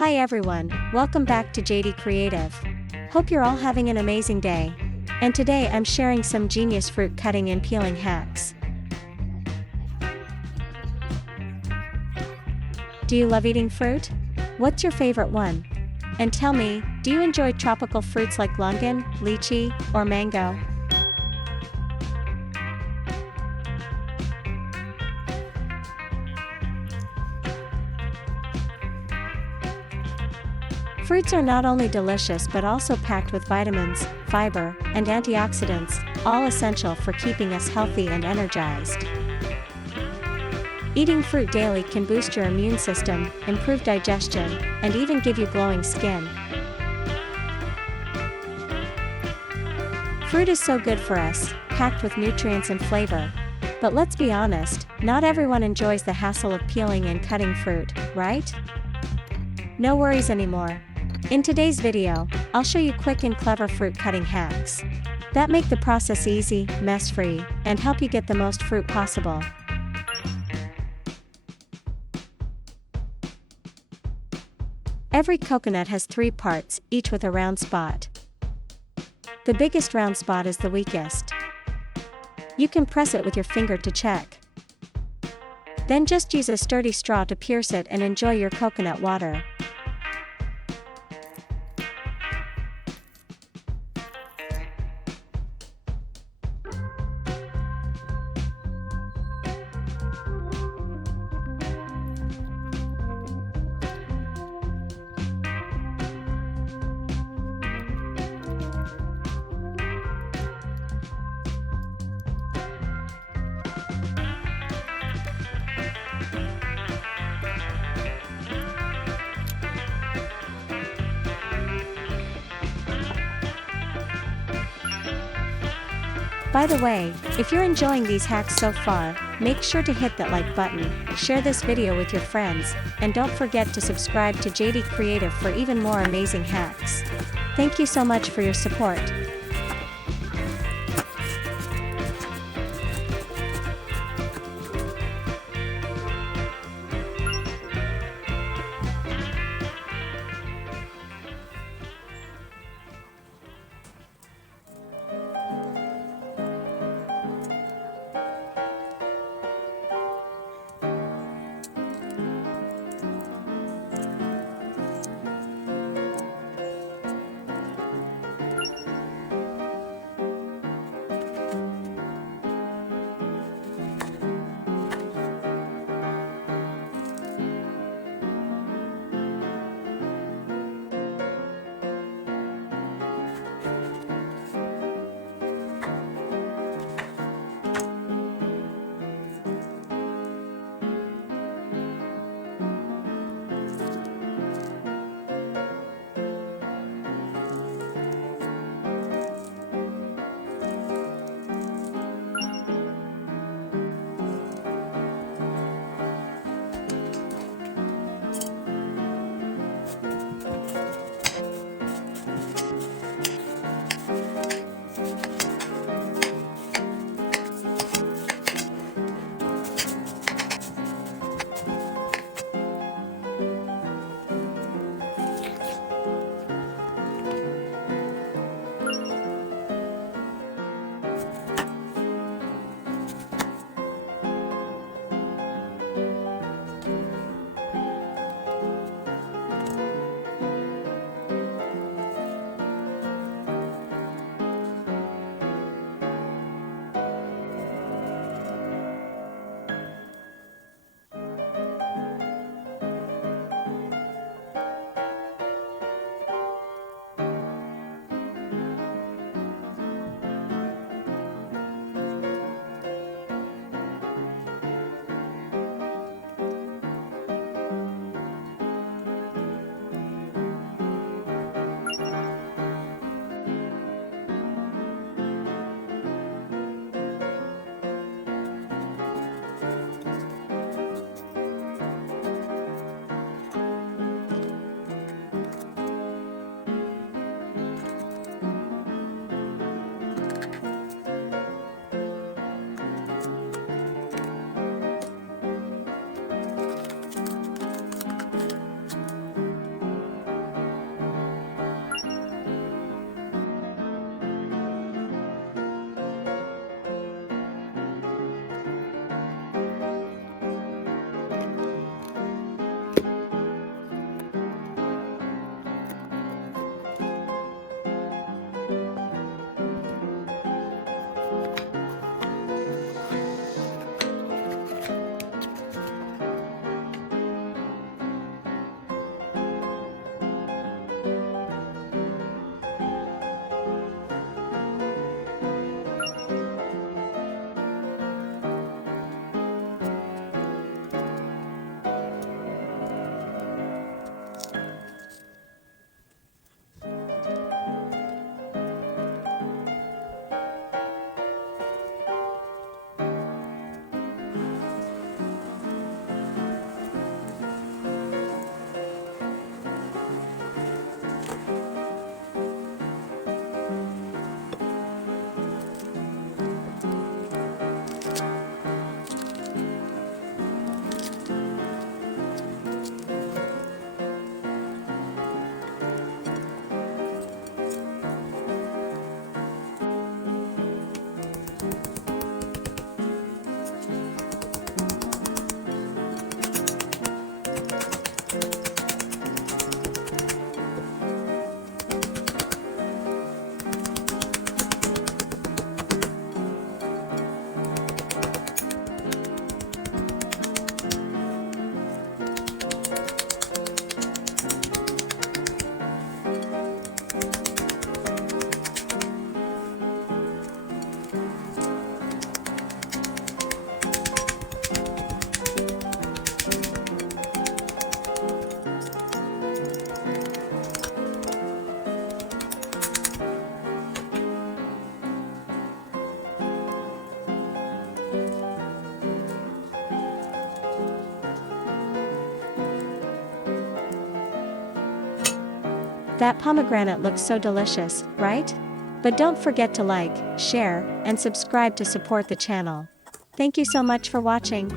Hi everyone, welcome back to Jady Kreativ. Hope you're all having an amazing day. And today I'm sharing some genius fruit cutting and peeling hacks. Do you love eating fruit? What's your favorite one? And tell me, do you enjoy tropical fruits like longan, lychee, or mango? Fruits are not only delicious but also packed with vitamins, fiber, and antioxidants, all essential for keeping us healthy and energized. Eating fruit daily can boost your immune system, improve digestion, and even give you glowing skin. Fruit is so good for us, packed with nutrients and flavor. But let's be honest, not everyone enjoys the hassle of peeling and cutting fruit, right? No worries anymore. In today's video, I'll show you quick and clever fruit cutting hacks that make the process easy, mess-free, and help you get the most fruit possible. Every coconut has 3 parts, each with a round spot. The biggest round spot is the weakest. You can press it with your finger to check. Then just use a sturdy straw to pierce it and enjoy your coconut water. By the way, if you're enjoying these hacks so far, make sure to hit that like button, share this video with your friends, and don't forget to subscribe to Jady Kreativ for even more amazing hacks. Thank you so much for your support. That pomegranate looks so delicious, right? But don't forget to like, share, and subscribe to support the channel. Thank you so much for watching.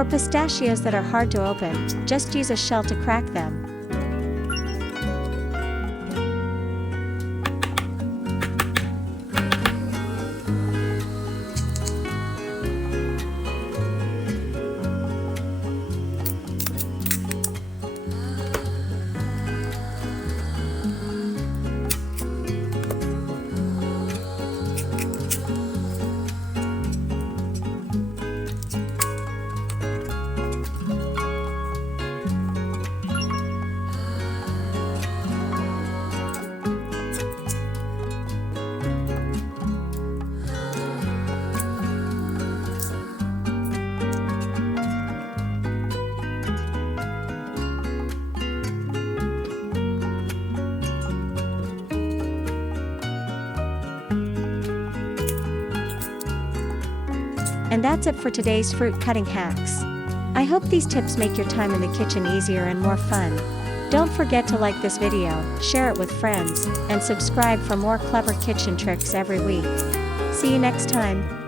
For pistachios that are hard to open, just use a shell to crack them. And that's it for today's fruit cutting hacks. I hope these tips make your time in the kitchen easier and more fun. Don't forget to like this video, share it with friends, and subscribe for more clever kitchen tricks every week. See you next time.